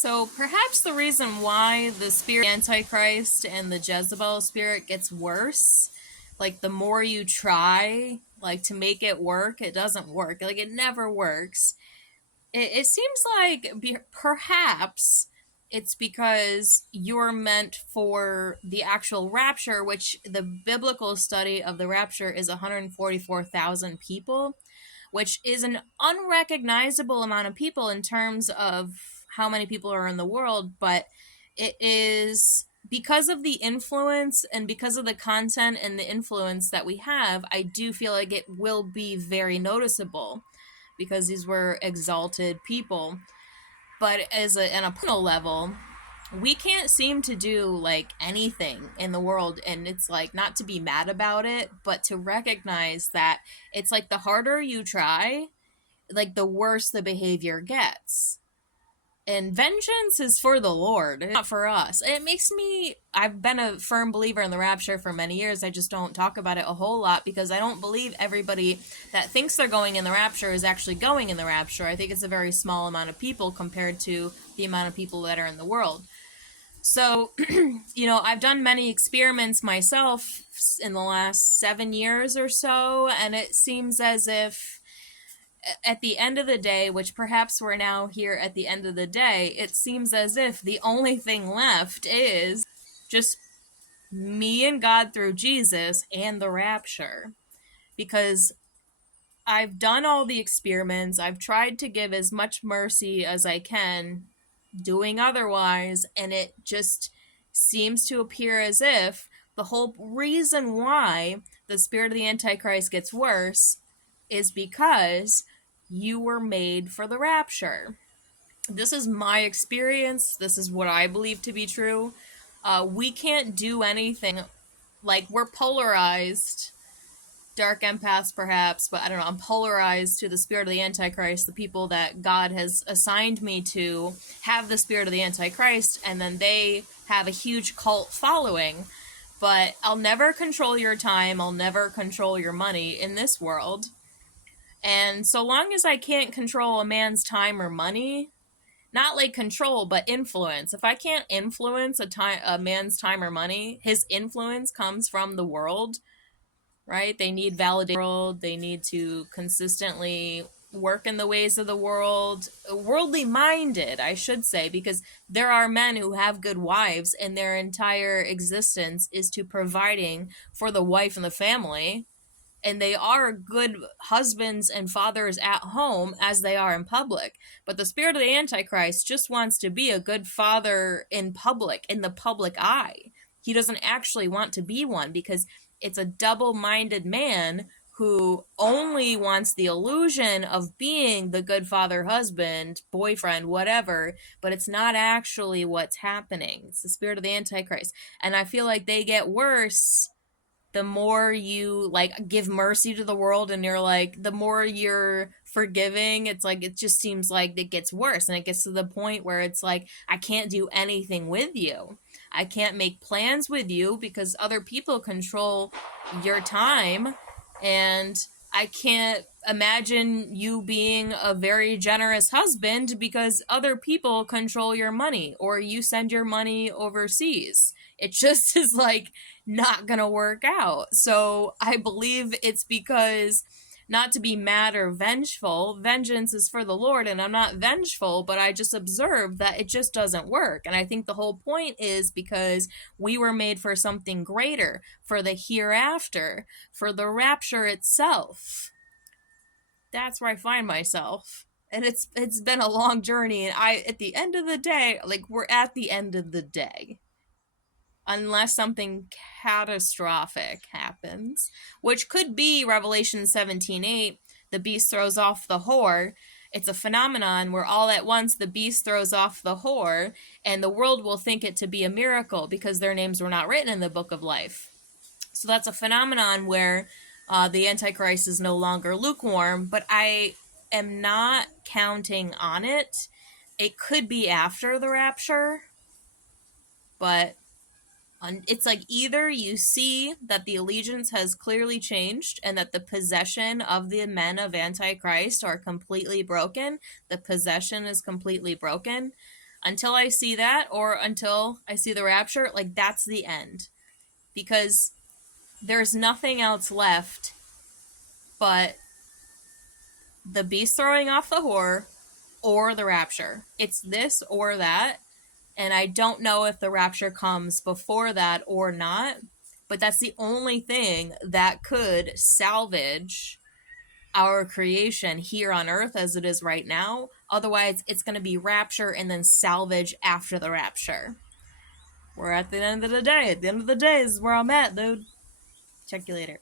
So perhaps the reason why the spirit of the Antichrist and the Jezebel spirit gets worse, like the more you try, like to make it work, it doesn't work. Like it never works. It seems like perhaps it's because you're meant for the actual rapture, which the biblical study of the rapture is 144,000 people, which is an unrecognizable amount of people in terms of how many people are in the world, but it is because of the influence and because of the content and the influence that we have. I do feel like it will be very noticeable because these were exalted people. But on a personal level, we can't seem to do like anything in the world, and it's like not to be mad about it, but to recognize that it's like the harder you try, like the worse the behavior gets. And vengeance is for the Lord, not for us. I've been a firm believer in the rapture for many years. I just don't talk about it a whole lot because I don't believe everybody that thinks they're going in the rapture is actually going in the rapture. I think it's a very small amount of people compared to the amount of people that are in the world. So, I've done many experiments myself in the last 7 years or so, and it seems as if at the end of the day, which perhaps we're now here at the end of the day, it seems as if the only thing left is just me and God through Jesus and the rapture. Because I've done all the experiments, I've tried to give as much mercy as I can, doing otherwise, and it just seems to appear as if the whole reason why the spirit of the Antichrist gets worse is because you were made for the rapture. This is my experience. This is what I believe to be true. We can't do anything. Like, we're polarized. Dark empaths, perhaps, but I don't know. I'm polarized to the spirit of the Antichrist. The people that God has assigned me to have the spirit of the Antichrist, and then they have a huge cult following. But I'll never control your time. I'll never control your money in this world. And so long as I can't control a man's time or money, not like control, but influence. If I can't influence a man's time or money, his influence comes from the world, right? They need validation. They need to consistently work in the ways of the world. Worldly minded, I should say, because there are men who have good wives and their entire existence is to providing for the wife and the family. And they are good husbands and fathers at home as they are in public. But the spirit of the Antichrist just wants to be a good father in public, in the public eye. He doesn't actually want to be one because it's a double-minded man who only wants the illusion of being the good father, husband, boyfriend, whatever, but it's not actually what's happening. It's the spirit of the Antichrist. And I feel like they get worse the more you like give mercy to the world, and you're like, the more you're forgiving, it's like it just seems like it gets worse, and it gets to the point where it's like, I can't do anything with you. I can't make plans with you because other people control your time, and I can't imagine you being a very generous husband because other people control your money or you send your money overseas. It just is like not gonna work out. So I believe it's because, not to be mad or vengeful, vengeance is for the Lord, and I'm not vengeful, but I just observe that it just doesn't work. And I think the whole point is because we were made for something greater, for the hereafter, for the rapture itself. That's where I find myself. And it's been a long journey, and at the end of the day, like, we're at the end of the day. Unless something catastrophic happens, which could be Revelation 17:8, the beast throws off the whore. It's a phenomenon where all at once the beast throws off the whore, and the world will think it to be a miracle because their names were not written in the book of life. So that's a phenomenon where the Antichrist is no longer lukewarm, but I am not counting on it. It could be after the rapture, but it's like either you see that the allegiance has clearly changed and that the possession of the men of Antichrist are completely broken. The possession is completely broken. Until I see that, or until I see the rapture, like, that's the end. Because there's nothing else left but the beast throwing off the whore or the rapture. It's this or that. And I don't know if the rapture comes before that or not. But that's the only thing that could salvage our creation here on earth as it is right now. Otherwise, it's going to be rapture and then salvage after the rapture. We're at the end of the day. At the end of the day is where I'm at, dude. Check you later.